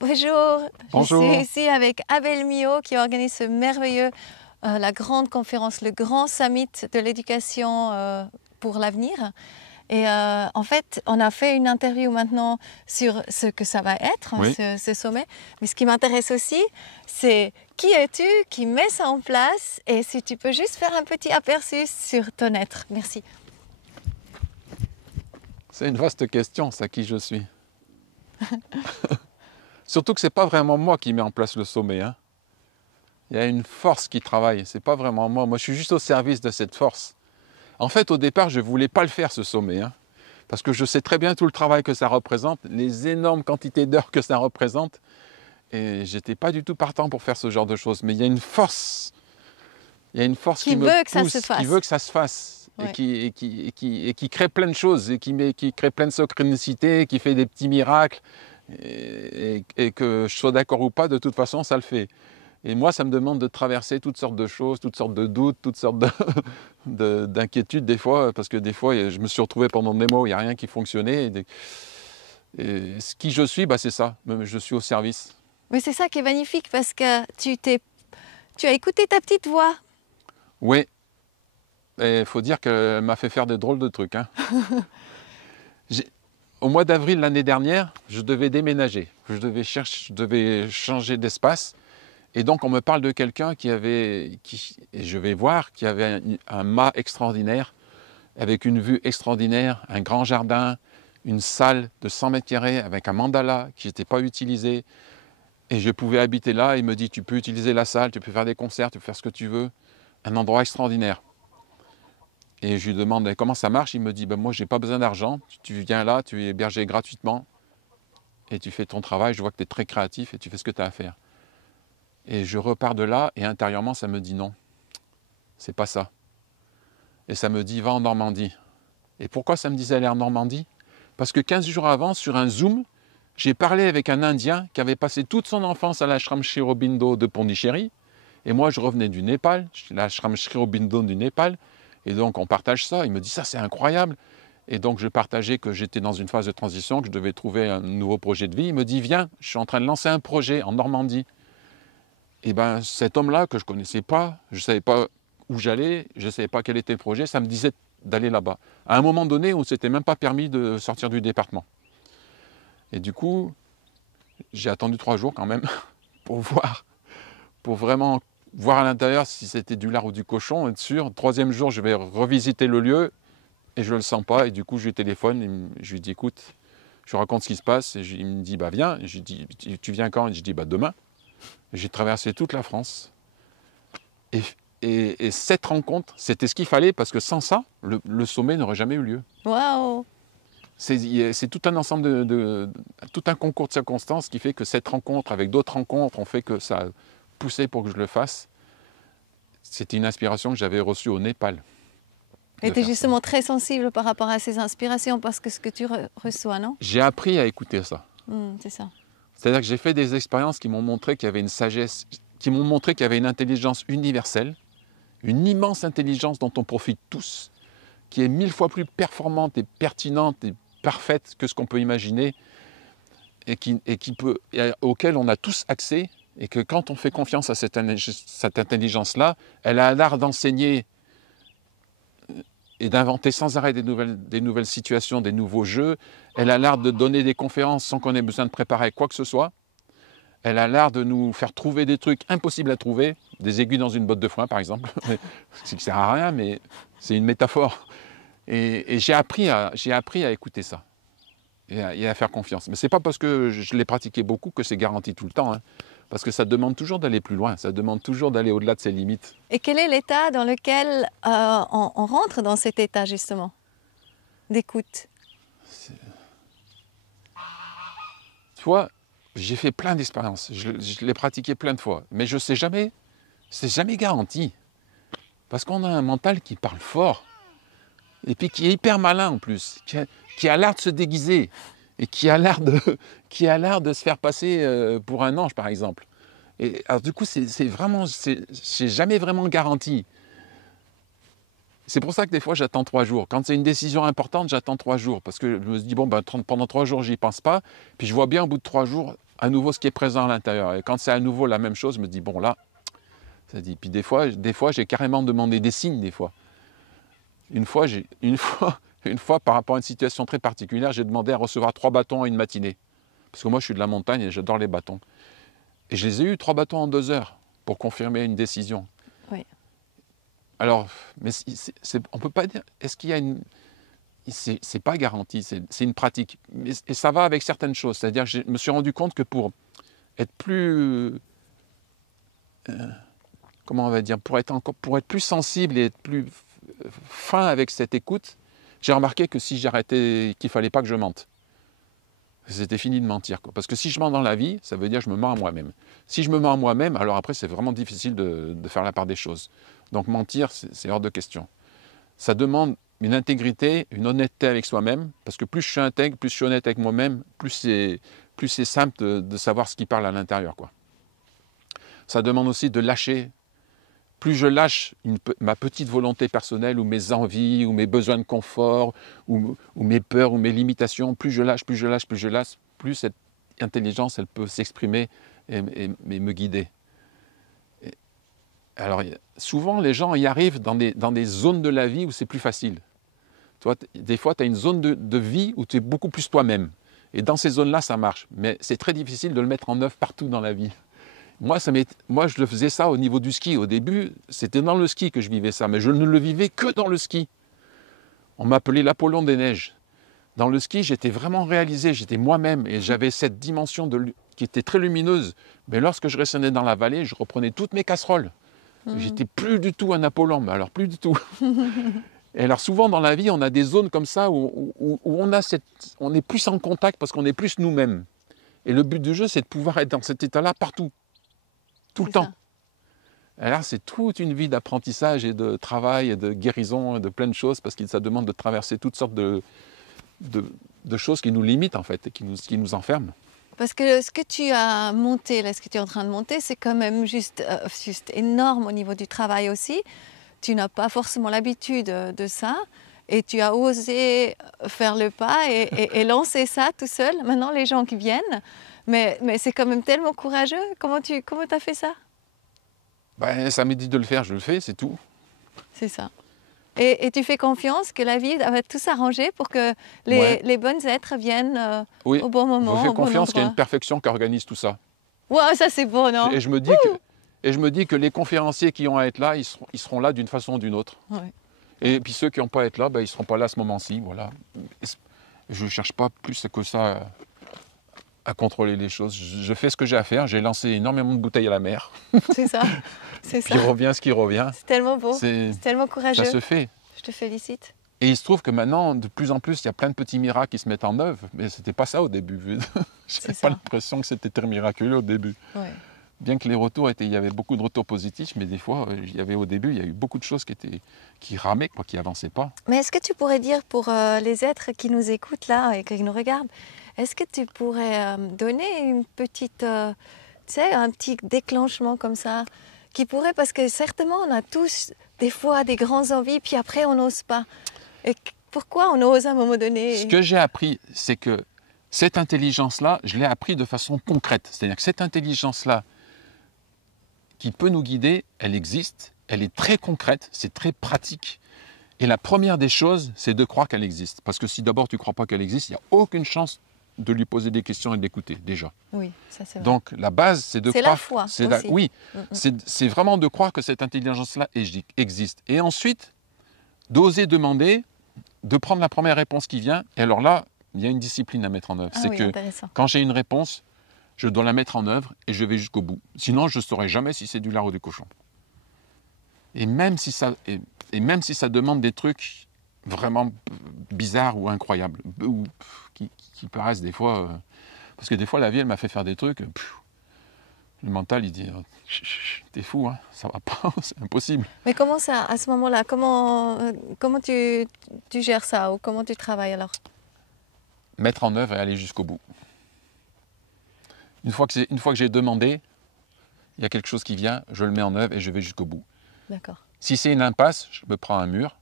Bonjour, je Bonjour. suis ici avec Abel Mio qui organise ce merveilleux, la grande conférence, le grand summit de l'éducation pour l'avenir. Et en fait, on a fait une interview maintenant sur ce que ça va être, Oui. ce sommet. Mais ce qui m'intéresse aussi, c'est qui es-tu qui met ça en place et si tu peux juste faire un petit aperçu sur ton être. Merci. C'est une vaste question, ça, qui je suis. Surtout que ce n'est pas vraiment moi qui mets en place le sommet, hein. Il y a une force qui travaille, ce n'est pas vraiment moi. Moi, je suis juste au service de cette force. En fait, au départ, je ne voulais pas le faire, ce sommet, hein, parce que je sais très bien tout le travail que ça représente, les énormes quantités d'heures que ça représente, et j'étais pas du tout partant pour faire ce genre de choses. Mais il y a une force qui me veut que ça pousse, se fasse. qui veut que ça se fasse, Ouais. et qui crée plein de choses, et qui crée plein de synchronicité, qui fait des petits miracles, et que je sois d'accord ou pas, de toute façon, ça le fait. Et moi, ça me demande de traverser toutes sortes de choses, toutes sortes de doutes, toutes sortes d'inquiétudes des fois, parce que des fois, je me suis retrouvé pendant des mois où il n'y a rien qui fonctionnait. Et ce qui je suis, bah, c'est ça, je suis au service. Mais c'est ça qui est magnifique parce que tu as écouté ta petite voix. Oui, et il faut dire qu'elle m'a fait faire des drôles de trucs, hein. Au mois d'avril l'année dernière, je devais déménager, je devais changer d'espace. Et donc, on me parle de quelqu'un et je vais voir, qui avait un mât extraordinaire, avec une vue extraordinaire, un grand jardin, une salle de 100 mètres carrés avec un mandala qui n'était pas utilisé. Et je pouvais habiter là. Il me dit, tu peux utiliser la salle, tu peux faire des concerts, tu peux faire ce que tu veux. Un endroit extraordinaire. Et je lui demande comment ça marche. Il me dit, ben, moi, je n'ai pas besoin d'argent. Tu viens là, tu es hébergé gratuitement. Et tu fais ton travail. Je vois que tu es très créatif et tu fais ce que tu as à faire. Et je repars de là et intérieurement, ça me dit non, c'est pas ça. Et ça me dit, va en Normandie. Et pourquoi ça me disait aller en Normandie? Parce que 15 jours avant, sur un Zoom, j'ai parlé avec un Indien qui avait passé toute son enfance à l'ashram Sri Aurobindo de Pondichéry. Et moi, je revenais du Népal, l'ashram Sri Aurobindo du Népal. Et donc, on partage ça. Il me dit, ça, c'est incroyable. Et donc, je partageais que j'étais dans une phase de transition, que je devais trouver un nouveau projet de vie. Il me dit, viens, je suis en train de lancer un projet en Normandie. Et bien, cet homme-là, que je ne connaissais pas, je ne savais pas où j'allais, je ne savais pas quel était le projet, ça me disait d'aller là-bas. À un moment donné, on ne s'était même pas permis de sortir du département. Et du coup, j'ai attendu 3 jours quand même pour vraiment voir à l'intérieur si c'était du lard ou du cochon, être sûr. 3e jour, je vais revisiter le lieu et je ne le sens pas. Et du coup, je lui téléphone, je lui dis, écoute, je lui raconte ce qui se passe. Et il me dit, bah viens. Et je lui dis, tu viens quand? Et je dis, bah demain. J'ai traversé toute la France. Et cette rencontre, c'était ce qu'il fallait, parce que sans ça, le sommet n'aurait jamais eu lieu. Waouh! C'est tout un ensemble tout un concours de circonstances qui fait que cette rencontre, avec d'autres rencontres, ont fait que ça a poussé pour que je le fasse. C'était une inspiration que j'avais reçue au Népal. Et tu es justement très sensible par rapport à ces inspirations parce que ce que tu reçois, non? J'ai appris à écouter ça. C'est ça. C'est-à-dire que j'ai fait des expériences qui m'ont montré qu'il y avait une sagesse, qui m'ont montré qu'il y avait une intelligence universelle, une immense intelligence dont on profite tous, qui est 1000 fois plus performante et pertinente et parfaite que ce qu'on peut imaginer, auquel on a tous accès, et que quand on fait confiance à cette intelligence-là, elle a l'art d'enseigner et d'inventer sans arrêt des nouvelles situations, des nouveaux jeux. Elle a l'art de donner des conférences sans qu'on ait besoin de préparer quoi que ce soit. Elle a l'art de nous faire trouver des trucs impossibles à trouver, des aiguilles dans une botte de foin par exemple, ce qui ne sert à rien, mais c'est une métaphore. Et j'ai appris à écouter ça et à faire confiance. Mais ce n'est pas parce que je l'ai pratiqué beaucoup que c'est garanti tout le temps, hein, parce que ça demande toujours d'aller plus loin, ça demande toujours d'aller au-delà de ses limites. Et quel est l'état dans lequel on rentre dans cet état justement d'écoute? Tu vois, j'ai fait plein d'expériences, je l'ai pratiqué plein de fois, mais je sais jamais, c'est jamais garanti. Parce qu'on a un mental qui parle fort, et puis qui est hyper malin en plus, qui a l'air de se déguiser, et qui a l'air de se faire passer pour un ange, par exemple. Et alors du coup, c'est jamais vraiment garanti. C'est pour ça que des fois, j'attends 3 jours. Quand c'est une décision importante, j'attends 3 jours. Parce que je me dis, bon, ben, pendant 3 jours, j'y pense pas. Puis je vois bien au bout de 3 jours, à nouveau ce qui est présent à l'intérieur. Et quand c'est à nouveau la même chose, je me dis, bon là, ça dit. Puis des fois j'ai carrément demandé des signes, des fois. Une fois, par rapport à une situation très particulière, j'ai demandé à recevoir 3 bâtons en une matinée. Parce que moi, je suis de la montagne et j'adore les bâtons. Et je les ai eu 3 bâtons en 2 heures pour confirmer une décision. Oui. Alors, mais on ne peut pas dire, est-ce qu'il y a une... C'est pas garanti, c'est une pratique. Et ça va avec certaines choses. C'est-à-dire que je me suis rendu compte que pour être plus... comment on va dire, pour être plus sensible et être plus fin avec cette écoute, j'ai remarqué que si j'arrêtais, qu'il ne fallait pas que je mente. C'était fini de mentir, quoi. Parce que si je mens dans la vie, ça veut dire que je me mens à moi-même. Si je me mens à moi-même, alors après c'est vraiment difficile de faire la part des choses. Donc mentir, c'est hors de question. Ça demande une intégrité, une honnêteté avec soi-même, parce que plus je suis intègre, plus je suis honnête avec moi-même, plus c'est simple de savoir ce qui parle à l'intérieur, quoi. Ça demande aussi de lâcher. Plus je lâche ma petite volonté personnelle ou mes envies ou mes besoins de confort ou mes peurs ou mes limitations, plus je lâche, plus cette intelligence elle peut s'exprimer et me guider. Alors souvent les gens y arrivent dans des zones de la vie où c'est plus facile. Toi, des fois tu as une zone de vie où tu es beaucoup plus toi-même. Et dans ces zones-là ça marche. Mais c'est très difficile de le mettre en œuvre partout dans la vie. Moi, je le faisais ça au niveau du ski. Au début, c'était dans le ski que je vivais ça, mais je ne le vivais que dans le ski. On m'appelait l'Apollon des neiges. Dans le ski, j'étais vraiment réalisé, j'étais moi-même et j'avais cette dimension qui était très lumineuse. Mais lorsque je descendais dans la vallée, je reprenais toutes mes casseroles. J'étais plus du tout un Apollon, mais alors plus du tout. Et alors souvent dans la vie, on a des zones comme ça où on est plus en contact parce qu'on est plus nous-mêmes. Et le but du jeu, c'est de pouvoir être dans cet état-là partout. Tout le temps. Alors c'est toute une vie d'apprentissage et de travail et de guérison et de plein de choses parce que ça demande de traverser toutes sortes de choses qui nous limitent en fait et qui nous enferment. Parce que ce que tu as monté, là, ce que tu es en train de monter, c'est quand même juste énorme au niveau du travail aussi. Tu n'as pas forcément l'habitude de ça et tu as osé faire le pas et lancer ça tout seul. Maintenant, les gens qui viennent, mais c'est quand même tellement courageux. Comment tu as fait ça? Ben, ça m'est dit de le faire, je le fais, c'est tout. C'est ça. Et tu fais confiance que la vie va tout s'arranger pour que les bonnes êtres viennent oui, au bon moment, je fais au bon confiance qu'il y a endroit. une perfection qui organise tout ça. Wow, ça c'est beau, non? Et je me dis que les conférenciers qui ont à être là, ils seront là d'une façon ou d'une autre. Ouais. Et puis ceux qui n'ont pas à être là, ben, ils ne seront pas là à ce moment-ci. Voilà. Je ne cherche pas plus que ça à contrôler les choses. Je fais ce que j'ai à faire. J'ai lancé énormément de bouteilles à la mer. C'est ça, c'est ça. Puis revient ce qui revient. C'est tellement beau, c'est tellement courageux. Ça se fait. Je te félicite. Et il se trouve que maintenant, de plus en plus, il y a plein de petits miracles qui se mettent en œuvre. Mais ce n'était pas ça au début. Je n'avais pas l'impression que c'était très miraculeux au début. Ouais. Bien que les retours il y avait beaucoup de retours positifs, mais des fois, au début, il y a eu beaucoup de choses qui ramaient, quoi, qui n'avançaient pas. Mais est-ce que tu pourrais dire pour les êtres qui nous écoutent là et qui nous regardent, est-ce que tu pourrais donner une petite, un petit déclenchement comme ça, qui pourrait, parce que certainement on a tous des fois des grandes envies, puis après on n'ose pas. Et pourquoi on ose à un moment donné? Ce que j'ai appris, c'est que cette intelligence-là, je l'ai appris de façon concrète. C'est-à-dire que cette intelligence-là, qui peut nous guider, elle existe, elle est très concrète, c'est très pratique. Et la première des choses, c'est de croire qu'elle existe. Parce que si d'abord tu ne crois pas qu'elle existe, il n'y a aucune chance de lui poser des questions et de l'écouter, déjà. Oui, ça c'est vrai. Donc la base, c'est de croire... C'est la foi aussi. Oui, c'est vraiment de croire que cette intelligence-là existe. Et ensuite, d'oser demander, de prendre la première réponse qui vient. Et alors là, il y a une discipline à mettre en œuvre. C'est que quand j'ai une réponse, je dois la mettre en œuvre et je vais jusqu'au bout. Sinon, je ne saurais jamais si c'est du lard ou du cochon. Et même si ça demande des trucs vraiment bizarres ou incroyables, ou qui paraissent des fois... parce que des fois, la vie, elle m'a fait faire des trucs... le mental, il dit « T'es fou, hein, ça va pas, c'est impossible. » Mais comment ça, à ce moment-là, comment tu gères ça ou comment tu travailles alors? Mettre en œuvre et aller jusqu'au bout. Une fois que j'ai demandé, il y a quelque chose qui vient, je le mets en œuvre et je vais jusqu'au bout. D'accord. Si c'est une impasse, je me prends un mur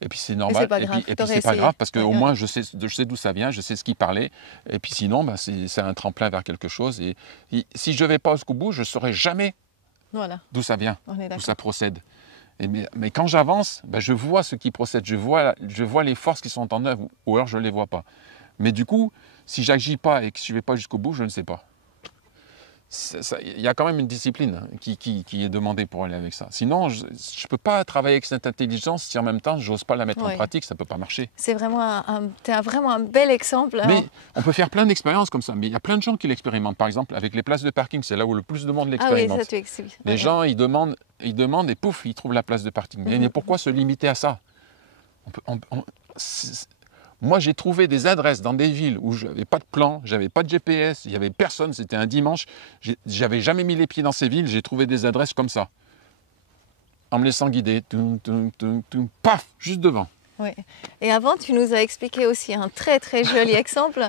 Et puis c'est normal, pas grave, et puis t'aurais c'est pas essayé. grave parce qu'au Ouais. moins je sais d'où ça vient, je sais ce qu'il parlait. Et puis sinon, bah, c'est un tremplin vers quelque chose. Et si je ne vais pas jusqu'au bout, je ne saurai jamais Voilà, d'où ça vient, on est d'où d'accord. ça procède. Mais quand j'avance, bah, je vois ce qui procède, je vois les forces qui sont en œuvre, ou alors je ne les vois pas. Mais du coup, si j'agis pas et que je ne vais pas jusqu'au bout, je ne sais pas. Il y a quand même une discipline qui est demandée pour aller avec ça. Sinon, je ne peux pas travailler avec cette intelligence si en même temps, je n'ose pas la mettre en Ouais. pratique, ça ne peut pas marcher. C'est vraiment t'es vraiment un bel exemple. Mais Hein. on peut faire plein d'expériences comme ça. Mais il y a plein de gens qui l'expérimentent. Par exemple, avec les places de parking, c'est là où le plus de monde Ah oui, l'expérimente. ça tu expliques. Les gens, ils demandent et pouf, ils trouvent la place de parking. Mais pourquoi se limiter à ça? Moi, j'ai trouvé des adresses dans des villes où je n'avais pas de plan, j'avais pas de GPS, il n'y avait personne, c'était un dimanche. J'avais jamais mis les pieds dans ces villes, j'ai trouvé des adresses comme ça. En me laissant guider, paf, juste devant. Oui. Et avant, tu nous as expliqué aussi un très très joli exemple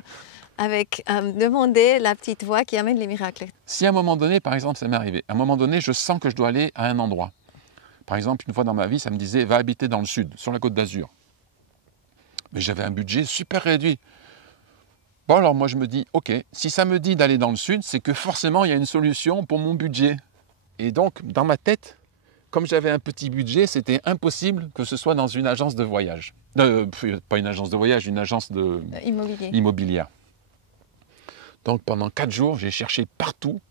avec demander la petite voix qui amène les miracles. Si à un moment donné, par exemple, ça m'est arrivé, à un moment donné, je sens que je dois aller à un endroit. Par exemple, une fois dans ma vie, ça me disait, va habiter dans le sud, sur la Côte d'Azur. Mais j'avais un budget super réduit. Bon, alors moi je me dis, ok, si ça me dit d'aller dans le sud, c'est que forcément il y a une solution pour mon budget. Et donc, dans ma tête, comme j'avais un petit budget, c'était impossible que ce soit dans une agence de voyage. Pas une agence de voyage, une agence immobilière. Donc pendant 4 jours, j'ai cherché partout.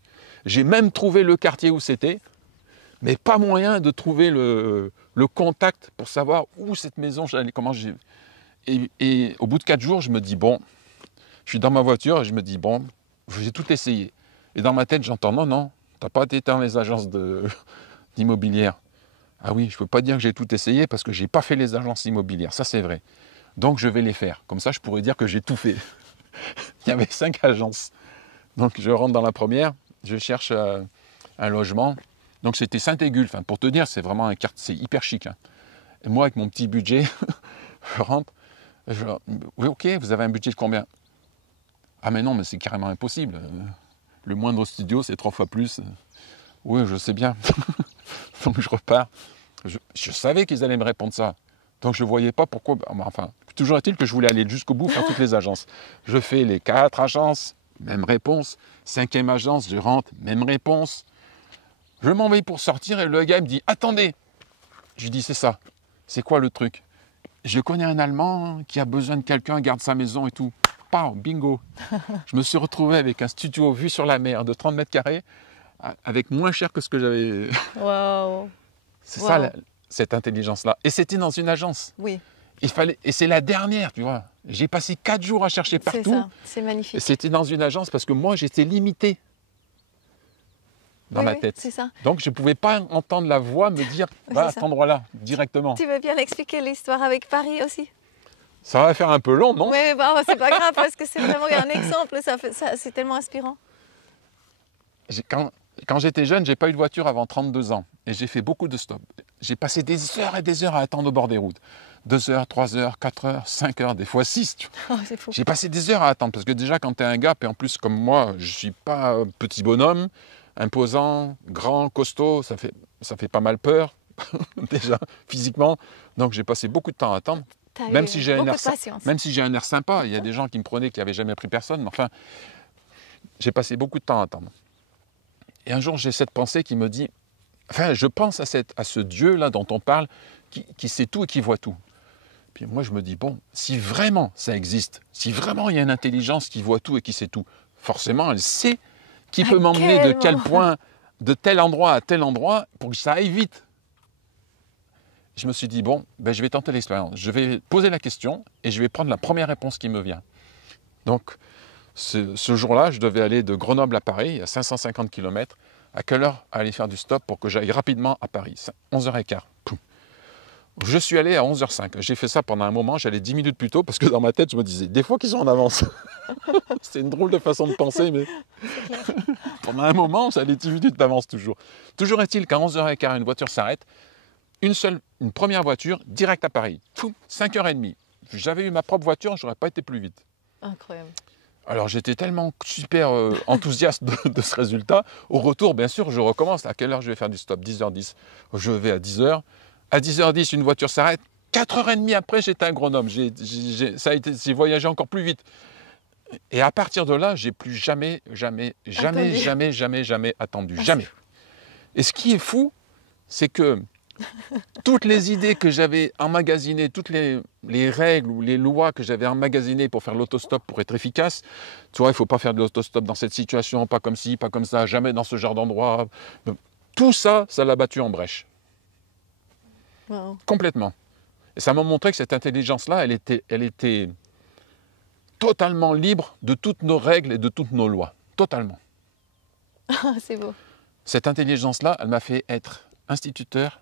J'ai même trouvé le quartier où c'était, mais pas moyen de trouver le contact pour savoir où cette maison, comment j'ai... Et au bout de 4 jours, je me dis, bon, je suis dans ma voiture et je me dis, bon, j'ai tout essayé. Et dans ma tête, j'entends, non, t'as pas été dans les agences d'immobilière. Ah oui, je ne peux pas dire que j'ai tout essayé parce que je n'ai pas fait les agences immobilières, ça c'est vrai. Donc je vais les faire. Comme ça, je pourrais dire que j'ai tout fait. Il y avait 5 agences. Donc je rentre dans la première, je cherche un logement. Donc c'était Saint-Égule. Enfin, pour te dire, c'est vraiment un quartier, c'est hyper chic. Hein. Et moi, avec mon petit budget, je rentre. Oui, ok, vous avez un budget de combien? Ah mais non, mais c'est carrément impossible. Le moindre studio, c'est 3 fois plus. Oui, je sais bien. Donc je repars. Je savais qu'ils allaient me répondre ça. Donc je ne voyais pas pourquoi. Enfin, toujours est-il que je voulais aller jusqu'au bout, faire toutes les agences. Je fais les 4 agences, même réponse. 5e agence, je rentre, même réponse. Je m'en vais pour sortir et le gars me dit, attendez. Je lui dis, c'est ça. C'est quoi le truc? Je connais un Allemand qui a besoin de quelqu'un, garde sa maison et tout. Pam, bingo. Je me suis retrouvé avec un studio vue sur la mer de 30 mètres carrés, avec moins cher que ce que j'avais. Waouh. C'est ça, cette intelligence-là. Et c'était dans une agence. Oui. Et c'est la dernière, tu vois. J'ai passé 4 jours à chercher partout. C'est ça, c'est magnifique. Et c'était dans une agence parce que moi, j'étais limité dans ma tête. C'est ça. Donc, je ne pouvais pas entendre la voix me dire, va à cet endroit-là, directement. Tu veux bien expliquer l'histoire avec Paris aussi? Ça va faire un peu long, non? Oui, bah, c'est pas grave parce que c'est vraiment un exemple, c'est tellement inspirant. Quand j'étais jeune, j'ai pas eu de voiture avant 32 ans et j'ai fait beaucoup de stops. J'ai passé des heures et des heures à attendre au bord des routes. 2 heures, 3 heures, 4 heures, 5 heures, des fois 6. Oh, c'est fou. J'ai passé des heures à attendre parce que déjà quand tu es un gars, et en plus comme moi, je suis pas un petit bonhomme, imposant, grand, costaud, ça fait pas mal peur déjà physiquement. Donc j'ai passé beaucoup de temps à attendre. Même si j'ai un air sympa, il y a des gens qui me prenaient qui n'avaient jamais pris personne, mais enfin, j'ai passé beaucoup de temps à attendre. Et un jour, j'ai cette pensée qui me dit, enfin, je pense à ce Dieu-là dont on parle, qui sait tout et qui voit tout. Puis moi, je me dis, bon, si vraiment ça existe, si vraiment il y a une intelligence qui voit tout et qui sait tout, forcément, elle sait qui peut m'emmener de quel point, de tel endroit à tel endroit, pour que ça aille vite. Je me suis dit, bon, ben, je vais tenter l'expérience. Je vais poser la question et je vais prendre la première réponse qui me vient. Donc, ce jour-là, je devais aller de Grenoble à Paris, à 550 km. À quelle heure aller faire du stop pour que j'aille rapidement à Paris? 11h15. Poum. Je suis allé à 11h05. J'ai fait ça pendant un moment, j'allais 10 minutes plus tôt parce que dans ma tête, je me disais, des fois qu'ils sont en avance. C'est une drôle de façon de penser, mais pendant un moment, j'allais 10 minutes d'avance toujours. Toujours est-il qu'à 11h15, une voiture s'arrête. Une première voiture, direct à Paris. 5h30. J'avais eu ma propre voiture, je n'aurais pas été plus vite. Incroyable. Alors j'étais tellement super enthousiaste de ce résultat. Au retour, bien sûr, je recommence. À quelle heure je vais faire du stop? 10h10. Je vais à 10h. À 10h10, une voiture s'arrête. 4h30 après, j'étais agronome. J'ai voyagé encore plus vite. Et à partir de là, j'ai plus jamais attendu. Ah, Jamais. Et ce qui est fou, c'est que toutes les idées que j'avais emmagasinées, toutes les règles ou les lois que j'avais emmagasinées pour faire l'autostop, pour être efficace, tu vois, il ne faut pas faire de l'autostop dans cette situation, pas comme ci, pas comme ça, jamais dans ce genre d'endroit. Tout ça, ça l'a battu en brèche. Wow. Complètement. Et ça m'a montré que cette intelligence-là, elle était totalement libre de toutes nos règles et de toutes nos lois. Totalement. C'est beau. Cette intelligence-là, elle m'a fait être instituteur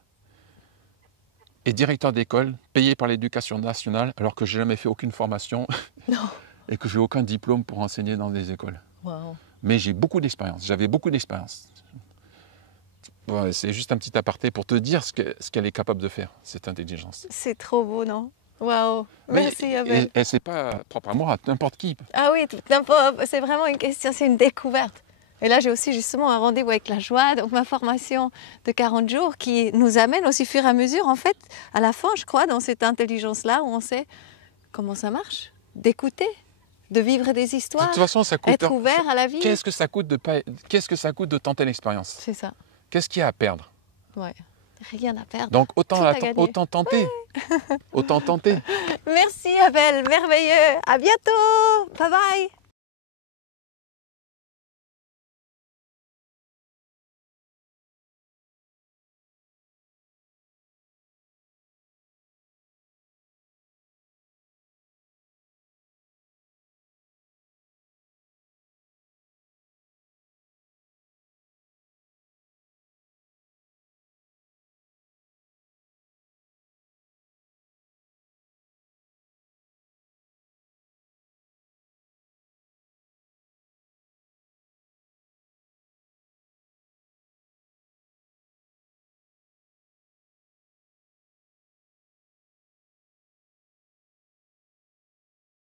et directeur d'école, payé par l'éducation nationale, alors que je n'ai jamais fait aucune formation Non. et que je n'ai aucun diplôme pour enseigner dans des écoles. Wow. Mais j'ai beaucoup d'expérience, j'avais beaucoup d'expérience. Ouais, c'est juste un petit aparté pour te dire ce qu'elle est capable de faire, cette intelligence. C'est trop beau, non? Waouh. Merci, Abel. Et c'est pas propre à moi, à n'importe qui. Ah oui, c'est vraiment une question, c'est une découverte. Et là, j'ai aussi justement un rendez-vous avec la joie, donc ma formation de 40 jours qui nous amène aussi au fur et à mesure, en fait, à la fin, je crois, dans cette intelligence-là où on sait comment ça marche, d'écouter, de vivre des histoires, De toute façon, ça coûte. être ouvert à la vie. Qu'est-ce que ça coûte de tenter l'expérience? C'est ça, Qu'est-ce qu'il y a à perdre? ouais. Rien à perdre. Donc Tout à gagner. autant tenter. Autant tenter. Merci Abel, merveilleux. À bientôt. Bye bye.